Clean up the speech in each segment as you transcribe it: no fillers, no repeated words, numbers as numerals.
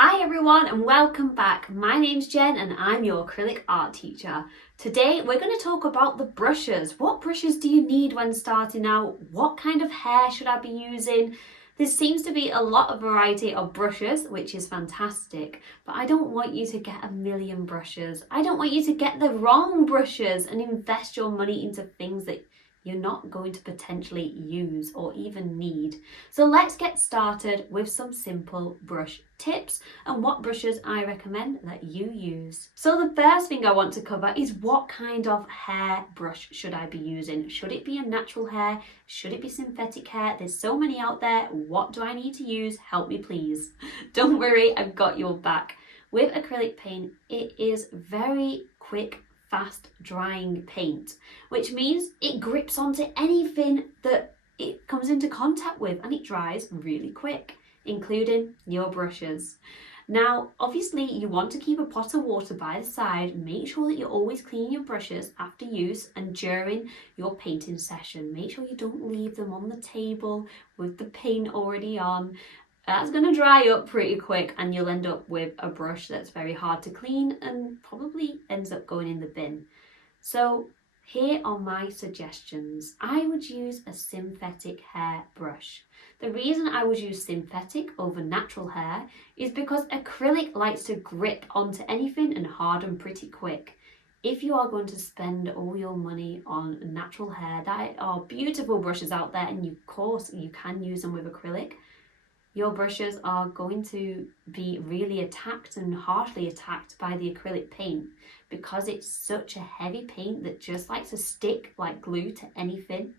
Hi everyone and welcome back. My name's Jen and I'm your acrylic art teacher. Today we're going to talk about the brushes. What brushes do you need when starting out? What kind of hair should I be using? There seems to be a lot of variety of brushes, which is fantastic, but I don't want you to get a million brushes. I don't want you to get the wrong brushes and invest your money into things that you're not going to potentially use or even need. So let's get started with some simple brush tips and what brushes I recommend that you use. So the first thing I want to cover is what kind of hair brush should I be using? Should it be a natural hair? Should it be synthetic hair? There's so many out there. What do I need to use? Help me please. Don't worry, I've got your back. With acrylic paint, it is very quick, fast drying paint, which means it grips onto anything that it comes into contact with and it dries really quick, including your brushes. Now, obviously you want to keep a pot of water by the side. Make sure that you're always cleaning your brushes after use and during your painting session. Make sure you don't leave them on the table with the paint already on. That's going to dry up pretty quick and you'll end up with a brush that's very hard to clean and probably ends up going in the bin. So here are my suggestions. I would use a synthetic hair brush. The reason I would use synthetic over natural hair is because acrylic likes to grip onto anything and harden pretty quick. If you are going to spend all your money on natural hair, there are beautiful brushes out there and of course you can use them with acrylic. Your brushes are going to be really attacked and harshly attacked by the acrylic paint because it's such a heavy paint that just likes to stick like glue to anything.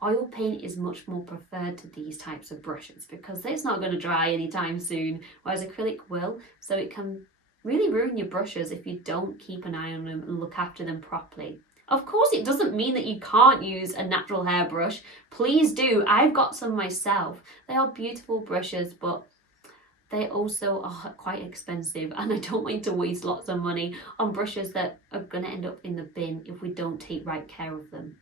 Oil paint is much more preferred to these types of brushes because it's not going to dry anytime soon, whereas acrylic will, so it can really ruin your brushes if you don't keep an eye on them and look after them properly. Of course, it doesn't mean that you can't use a natural hairbrush. Please do. I've got some myself. They are beautiful brushes, but they also are quite expensive and I don't want you to waste lots of money on brushes that are going to end up in the bin if we don't take right care of them.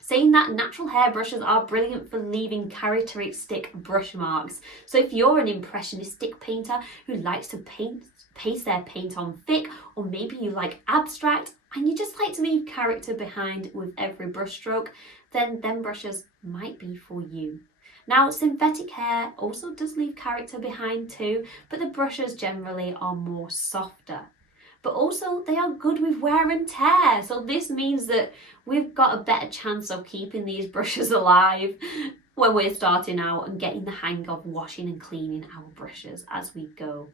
Saying that, natural hair brushes are brilliant for leaving characteristic brush marks. So if you're an impressionistic painter who likes to paste their paint on thick, or maybe you like abstract and you just like to leave character behind with every brush stroke, then them brushes might be for you. Now, synthetic hair also does leave character behind too, but the brushes generally are more softer. But also they are good with wear and tear. So this means that we've got a better chance of keeping these brushes alive when we're starting out and getting the hang of washing and cleaning our brushes as we go.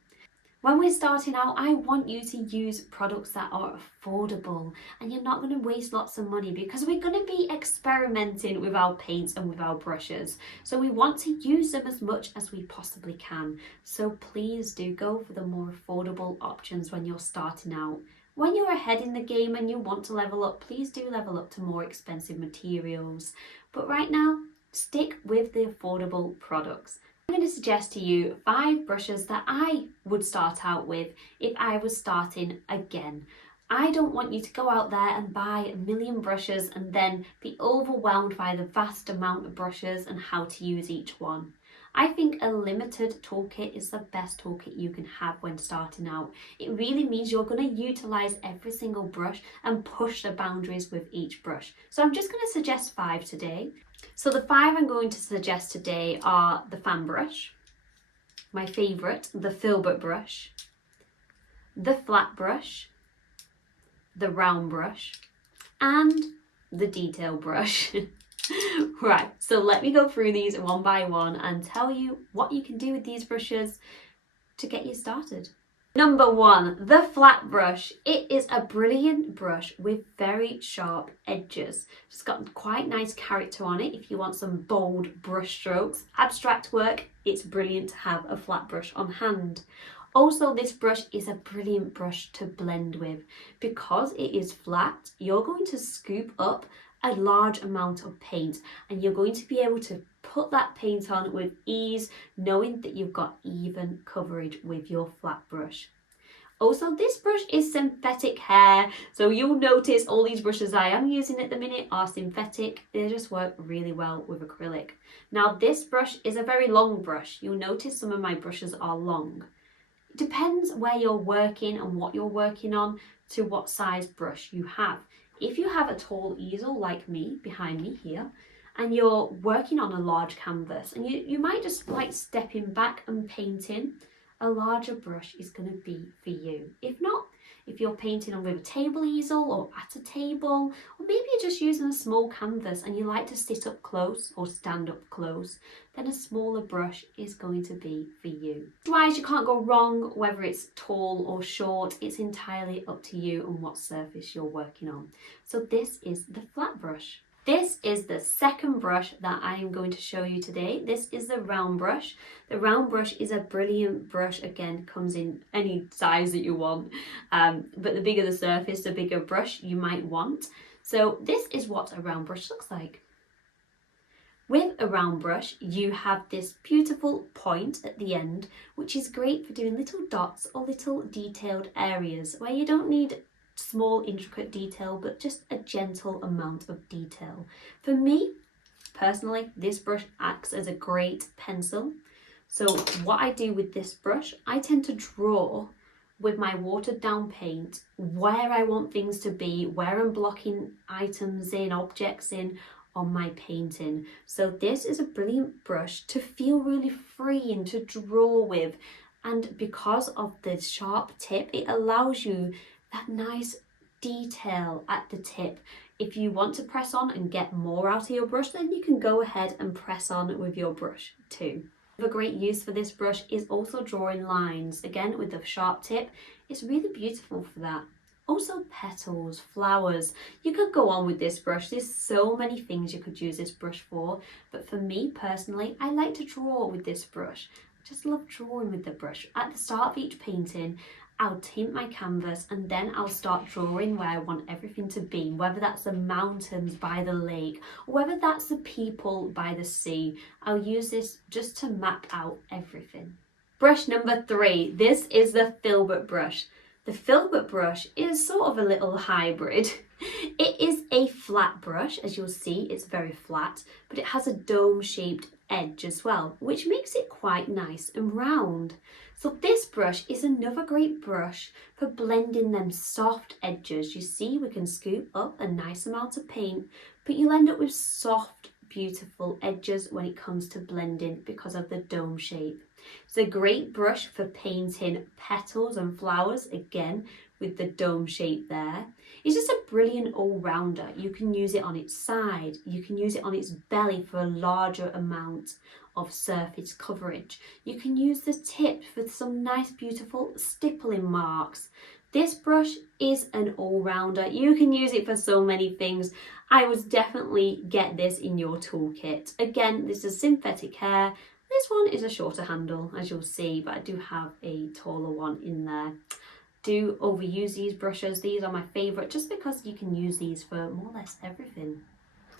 When we're starting out, I want you to use products that are affordable and you're not going to waste lots of money because we're going to be experimenting with our paints and with our brushes. So we want to use them as much as we possibly can. So please do go for the more affordable options when you're starting out. When you're ahead in the game and you want to level up, please do level up to more expensive materials. But right now, stick with the affordable products. I'm going to suggest to you 5 brushes that I would start out with if I was starting again. I don't want you to go out there and buy a million brushes and then be overwhelmed by the vast amount of brushes and how to use each one. I think a limited toolkit is the best toolkit you can have when starting out. It really means you're going to utilize every single brush and push the boundaries with each brush. So I'm just going to suggest 5 today. So the 5 I'm going to suggest today are the fan brush, my favourite, the filbert brush, the flat brush, the round brush, and the detail brush. Right, so let me go through these one by one and tell you what you can do with these brushes to get you started. Number 1, the flat brush. It is a brilliant brush with very sharp edges. It's got quite nice character on it if you want some bold brush strokes. Abstract work, it's brilliant to have a flat brush on hand. Also, this brush is a brilliant brush to blend with. Because it is flat, you're going to scoop up a large amount of paint and you're going to be able to put that paint on with ease, knowing that you've got even coverage with your flat brush. Also, this brush is synthetic hair, so you'll notice all these brushes I am using at the minute are synthetic. They just work really well with acrylic. Now, this brush is a very long brush. You'll notice some of my brushes are long. It depends where you're working and what you're working on to what size brush you have. If you have a tall easel like me, behind me here, and you're working on a large canvas and you might just like stepping back and painting, a larger brush is going to be for you. If not, if you're painting on with a table easel or at a table, or maybe you're just using a small canvas and you like to sit up close or stand up close, then a smaller brush is going to be for you. Otherwise, you can't go wrong whether it's tall or short. It's entirely up to you and what surface you're working on. So this is the flat brush. This is the second brush that I am going to show you today. This is the round brush. The round brush is a brilliant brush. Again, comes in any size that you want. But the bigger the surface, the bigger brush you might want. So this is what a round brush looks like. With a round brush, you have this beautiful point at the end, which is great for doing little dots or little detailed areas where you don't need small intricate detail, but just a gentle amount of detail. For me personally, this brush acts as a great pencil. So what I do with this brush, I tend to draw with my watered down paint where I want things to be, where I'm blocking items in, objects in on my painting. So this is a brilliant brush to feel really free and to draw with, and because of the sharp tip, it allows you that nice detail at the tip. If you want to press on and get more out of your brush, then you can go ahead and press on with your brush too. A great use for this brush is also drawing lines. Again, with the sharp tip, it's really beautiful for that. Also petals, flowers. You could go on with this brush. There's so many things you could use this brush for, but for me personally, I like to draw with this brush. I just love drawing with the brush. At the start of each painting, I'll tint my canvas and then I'll start drawing where I want everything to be, whether that's the mountains by the lake or whether that's the people by the sea. I'll use this just to map out everything. Brush number 3, this is the filbert brush. The filbert brush is sort of a little hybrid. It is a flat brush, as you'll see, it's very flat, but it has a dome-shaped edge as well, which makes it quite nice and round. So this brush is another great brush for blending them soft edges. You see, we can scoop up a nice amount of paint, but you'll end up with soft, beautiful edges when it comes to blending because of the dome shape. It's a great brush for painting petals and flowers, again, with the dome shape there. It's just a brilliant all-rounder. You can use it on its side, you can use it on its belly for a larger amount of surface coverage. You can use the tip for some nice beautiful stippling marks. This brush is an all-rounder. You can use it for so many things. I would definitely get this in your toolkit. Again, this is synthetic hair. This one is a shorter handle, as you'll see, but I do have a taller one in there. Do overuse these brushes. These are my favourite just because you can use these for more or less everything.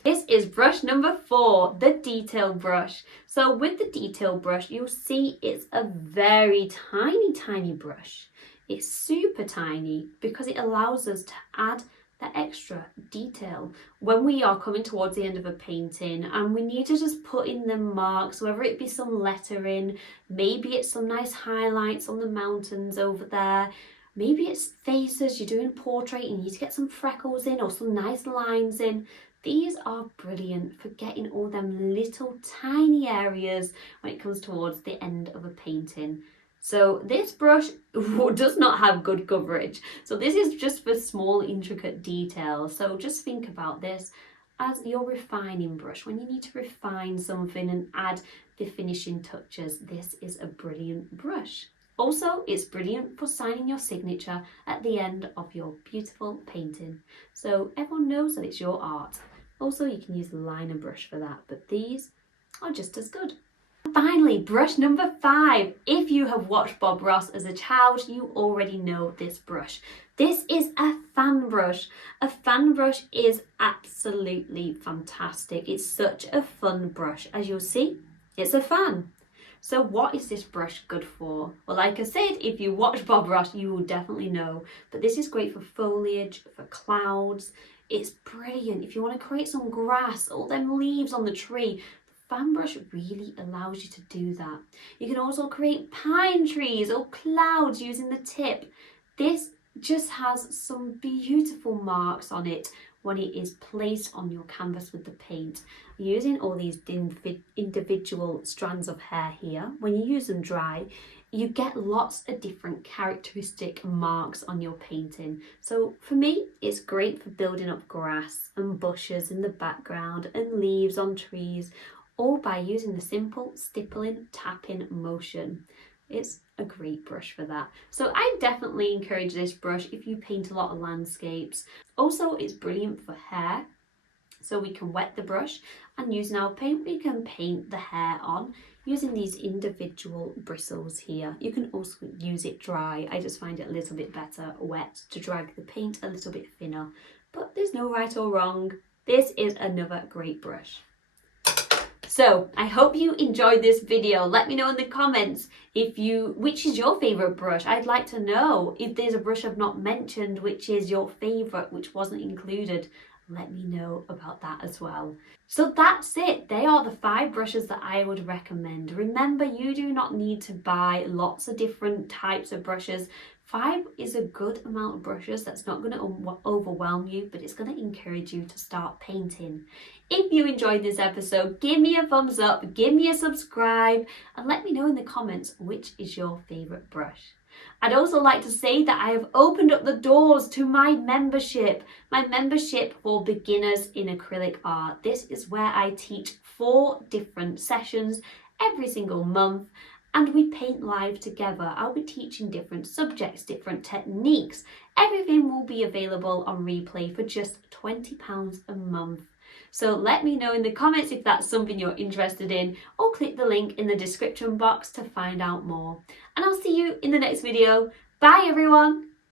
This is brush number 4, the detail brush. So with the detail brush, you'll see it's a very tiny brush. It's super tiny because it allows us to add that extra detail when we are coming towards the end of a painting and we need to just put in the marks, whether it be some lettering, maybe it's some nice highlights on the mountains over there, maybe it's faces, you're doing portrait and you need to get some freckles in or some nice lines in. These are brilliant for getting all them little tiny areas when it comes towards the end of a painting. So this brush does not have good coverage. So this is just for small intricate details. So just think about this as your refining brush. When you need to refine something and add the finishing touches, this is a brilliant brush. Also, it's brilliant for signing your signature at the end of your beautiful painting. So everyone knows that it's your art. Also, you can use the liner brush for that, but these are just as good. Finally, brush number 5. If you have watched Bob Ross as a child, you already know this brush. This is a fan brush. A fan brush is absolutely fantastic. It's such a fun brush. As you'll see, it's a fan. So what is this brush good for? Well, like I said, if you watch Bob Ross, you will definitely know. But this is great for foliage, for clouds. It's brilliant if you want to create some grass, all them leaves on the tree. fan brush really allows you to do that. You can also create pine trees or clouds using the tip. This just has some beautiful marks on it when it is placed on your canvas with the paint. Using all these individual strands of hair here, when you use them dry, you get lots of different characteristic marks on your painting. So for me, it's great for building up grass and bushes in the background and leaves on trees, all by using the simple stippling tapping motion. It's a great brush for that. So I definitely encourage this brush if you paint a lot of landscapes. Also, it's brilliant for hair. So we can wet the brush, and using our paint, we can paint the hair on using these individual bristles here. You can also use it dry. I just find it a little bit better wet to drag the paint a little bit thinner. But there's no right or wrong. This is another great brush. So I hope you enjoyed this video. Let me know in the comments which is your favourite brush. I'd like to know if there's a brush I've not mentioned which is your favourite, which wasn't included. Let me know about that as well. So that's it. They are the 5 brushes that I would recommend. Remember, you do not need to buy lots of different types of brushes. 5 is a good amount of brushes. That's not going to overwhelm you, but it's going to encourage you to start painting. If you enjoyed this episode, give me a thumbs up, give me a subscribe, and let me know in the comments which is your favourite brush. I'd also like to say that I have opened up the doors to my membership for beginners in acrylic art. This is where I teach 4 different sessions every single month, and we paint live together. I'll be teaching different subjects, different techniques. Everything will be available on replay for just £20 a month. So let me know in the comments if that's something you're interested in, or click the link in the description box to find out more. And I'll see you in the next video. Bye everyone!